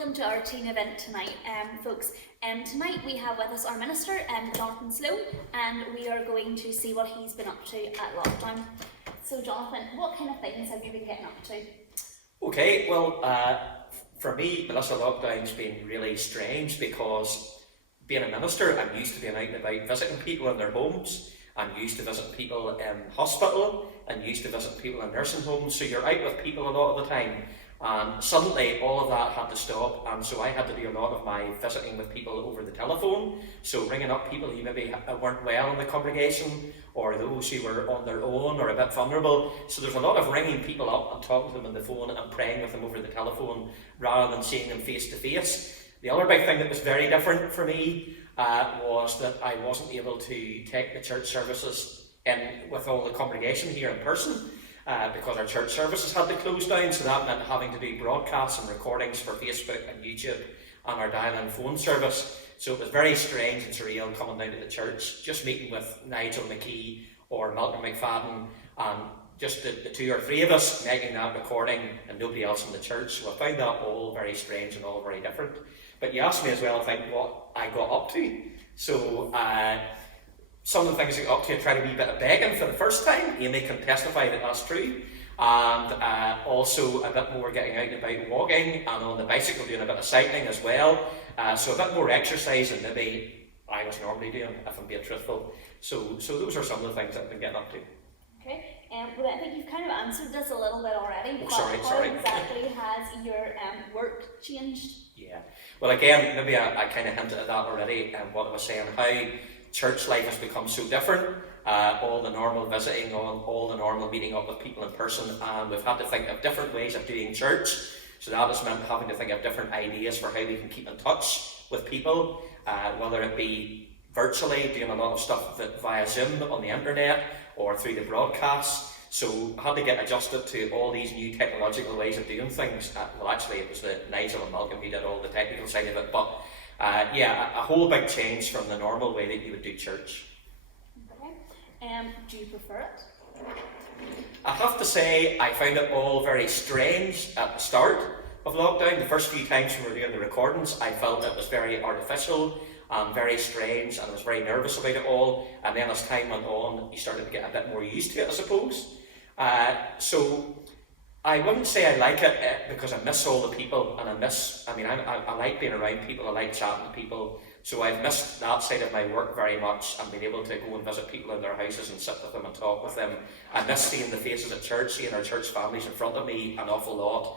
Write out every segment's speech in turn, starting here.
welcome to our teen event tonight, folks. Tonight we have with us our minister, Jonathan Sloan, and we are going to see what he's been up to at lockdown. So Jonathan, what kind of things have you been getting up to? Okay, well, for me, Melissa, lockdown's been really strange because being a minister, I'm used to being out and about visiting people in their homes. I'm used to visiting people in hospital and used to visiting people in nursing homes. So you're out with people a lot of the time. And suddenly all of that had to stop, and so I had to do a lot of my visiting with people over the telephone. So ringing up people who maybe weren't well in the congregation, or those who were on their own or a bit vulnerable. So there's a lot of ringing people up and talking to them on the phone and praying with them over the telephone rather than seeing them face to face. The other big thing that was very different for me was that I wasn't able to take the church services in with all the congregation here in person. Because our church services had to close down, so that meant having to do broadcasts and recordings for Facebook and YouTube and our dial-in phone service. So it was very strange and surreal coming down to the church, just meeting with Nigel McKee or Malcolm McFadden, and just the two or three of us making that recording and nobody else in the church. So I found that all very strange and all very different. But you asked me as well, I think, what I got up to. So some of the things I got up to, I tried a wee bit of begging for the first time. Amy can testify that that's true. And also a bit more getting out and about walking, and on the bicycle doing a bit of cycling as well. So a bit more exercise than maybe I was normally doing, if I'm being truthful. So those are some of the things that I've been getting up to. Okay, well I think you've kind of answered this a little bit already, but sorry. how exactly has your work changed? Yeah, well again, maybe I kind of hinted at that already, what I was saying, how church life has become so different. All the normal visiting, all the normal meeting up with people in person, and we've had to think of different ways of doing church. So that has meant having to think of different ideas for how we can keep in touch with people, whether it be virtually, doing a lot of stuff via Zoom on the internet or through the broadcasts. So I had to get adjusted to all these new technological ways of doing things. Well, actually, it was Nigel and Malcolm who did all the technical side of it, but yeah, a whole big change from the normal way that you would do church. Okay. Do you prefer it? I have to say, I found it all very strange at the start of lockdown. The first few times when we were doing the recordings, I felt it was very artificial and very strange, and I was very nervous about it all. And then as time went on, you started to get a bit more used to it, I suppose. So I wouldn't say I like it because I miss all the people, and I like being around people, I like chatting to people, so I've missed that side of my work very much, and being able to go and visit people in their houses and sit with them and talk with them. I miss seeing the faces at church, seeing our church families in front of me an awful lot.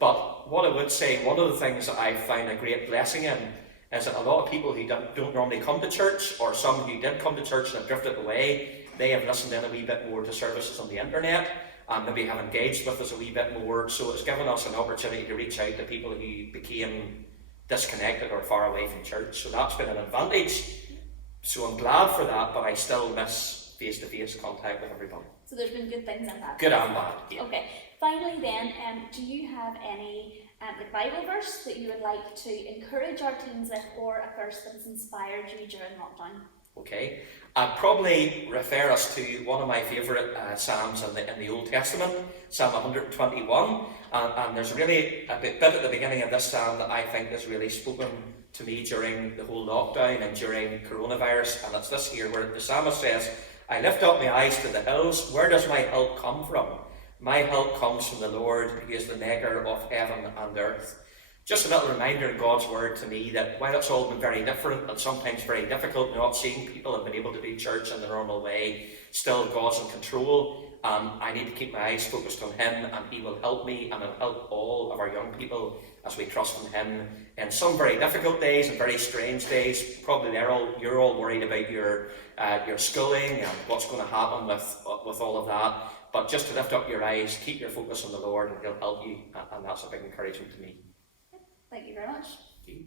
But what I would say, one of the things that I find a great blessing in is that a lot of people who don't normally come to church, or some who did come to church and have drifted away, they have listened in a wee bit more to services on the internet, and maybe have engaged with us a wee bit more. So it's given us an opportunity to reach out to people who became disconnected or far away from church. So that's been an advantage. So I'm glad for that, but I still miss face-to-face contact with everybody. So there's been good things and bad. Good and bad, yeah. Okay. Finally then, do you have any Bible verse that you would like to encourage our teens with, or a verse that's inspired you during lockdown? Okay, I'd probably refer us to one of my favourite psalms in the Old Testament, Psalm 121, and there's really a bit at the beginning of this psalm that I think has really spoken to me during the whole lockdown and during coronavirus, and it's this here where the psalmist says, "I lift up my eyes to the hills, where does my help come from? My help comes from the Lord, who is the maker of heaven and earth." Just a little reminder in God's word to me that while it's all been very different and sometimes very difficult not seeing people and being able to do church in the normal way, still God's in control. I need to keep my eyes focused on Him, and He will help me and will help all of our young people as we trust in Him in some very difficult days and very strange days. Probably you're all worried about your schooling and what's going to happen with all of that. But just to lift up your eyes, keep your focus on the Lord, and He'll help you, and that's a big encouragement to me. Thank you very much. Thank you.